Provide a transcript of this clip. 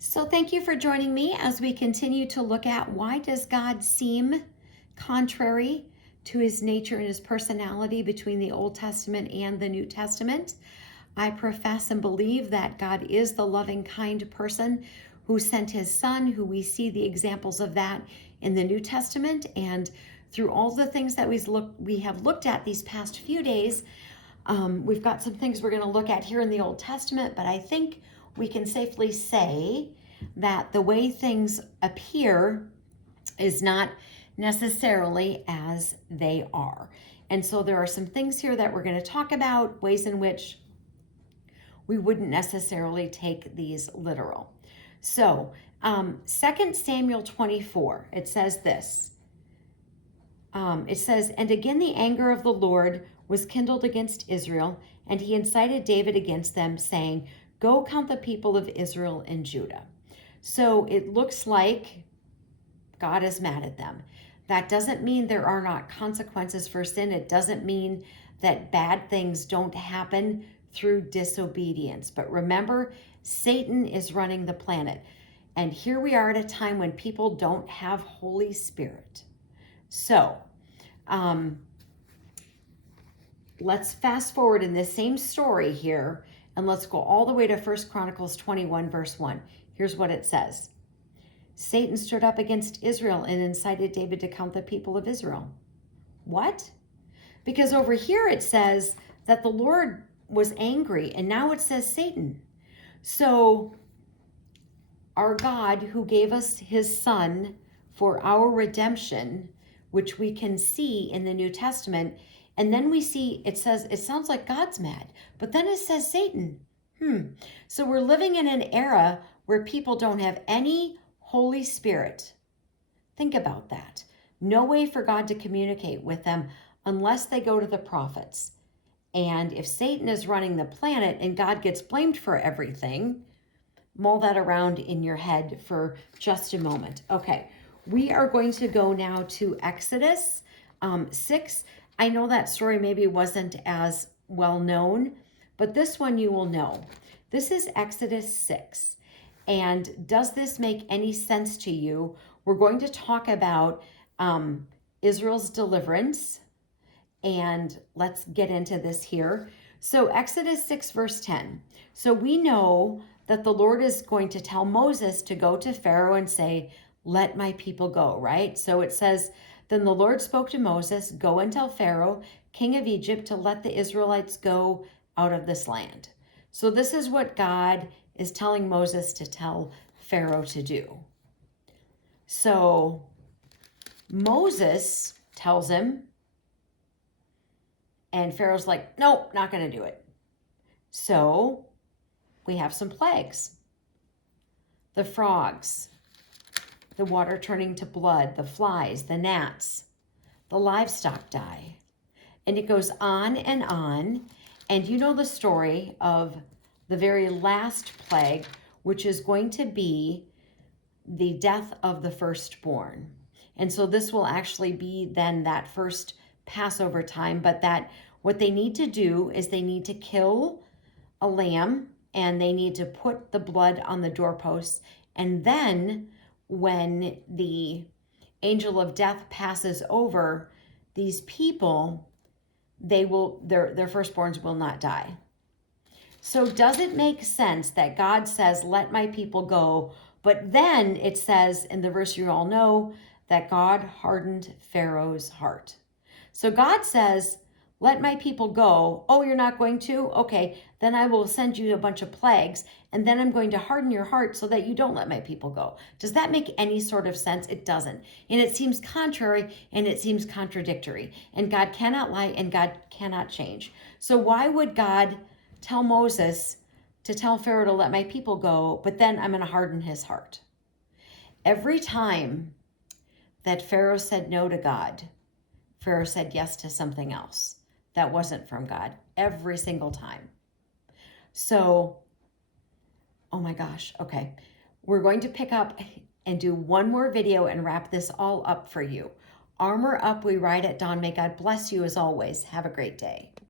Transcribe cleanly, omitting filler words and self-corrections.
So thank you for joining me as we continue to look at why does God seem contrary to his nature and his personality between the Old Testament and the New Testament. I profess and believe that God is the loving, kind person who sent his son, who we see the examples of that in the New Testament. And through all the things that we have looked at these past few days, we've got some things we're going to look at here in the Old Testament, but I think we can safely say that the way things appear is not necessarily as they are. And so there are some things here that we're going to talk about, ways in which we wouldn't necessarily take these literal. So 2 Samuel 24, it says this. It says, "And again the anger of the Lord was kindled against Israel, and he incited David against them, saying, 'Go count the people of Israel and Judah.'" So it looks like God is mad at them. That doesn't mean there are not consequences for sin. It doesn't mean that bad things don't happen through disobedience. But remember, Satan is running the planet. And here we are at a time when people don't have Holy Spirit. So let's fast forward in this same story here, and let's go all the way to 1 Chronicles 21, verse 1. Here's what it says. Satan stood up against Israel and incited David to count the people of Israel. What? Because over here it says that the Lord was angry, and now it says Satan. So our God, who gave us his son for our redemption, which we can see in the New Testament, and then we see, it says, it sounds like God's mad, but then it says Satan. So we're living in an era where people don't have any Holy Spirit. Think about that. No way for God to communicate with them unless they go to the prophets. And if Satan is running the planet and God gets blamed for everything, mull that around in your head for just a moment. Okay, we are going to go now to Exodus 6. I know that story maybe wasn't as well known, but this one you will know. This is Exodus 6. And does this make any sense to you? We're going to talk about Israel's deliverance. And let's get into this here. So Exodus 6, verse 10. So we know that the Lord is going to tell Moses to go to Pharaoh and say, "Let my people go," right? So it says, "Then the Lord spoke to Moses, 'Go and tell Pharaoh, king of Egypt, to let the Israelites go out of this land.'" So this is what God is telling Moses to tell Pharaoh to do. So Moses tells him, and Pharaoh's like, "Nope, not going to do it." So we have some plagues. The frogs, the water turning to blood, the flies, the gnats, the livestock die. And it goes on. And you know the story of the very last plague, which is going to be the death of the firstborn. And so this will actually be then that first Passover time, but that what they need to do is they need to kill a lamb and they need to put the blood on the doorposts. And then when the angel of death passes over these people, their firstborns will not die. So does it make sense that God says, "Let my people go," but then it says in the verse you all know that God hardened Pharaoh's heart? So God says, "Let my people go." Oh, you're not going to? Okay, then I will send you a bunch of plagues, and then I'm going to harden your heart so that you don't let my people go. Does that make any sort of sense? It doesn't. And it seems contrary, and it seems contradictory. And God cannot lie, and God cannot change. So why would God tell Moses to tell Pharaoh to let my people go, but then I'm going to harden his heart? Every time that Pharaoh said no to God, Pharaoh said yes to something else that wasn't from God, every single time. So, oh my gosh, okay. We're going to pick up and do one more video and wrap this all up for you. Armor up, we ride at dawn. May God bless you as always. Have a great day.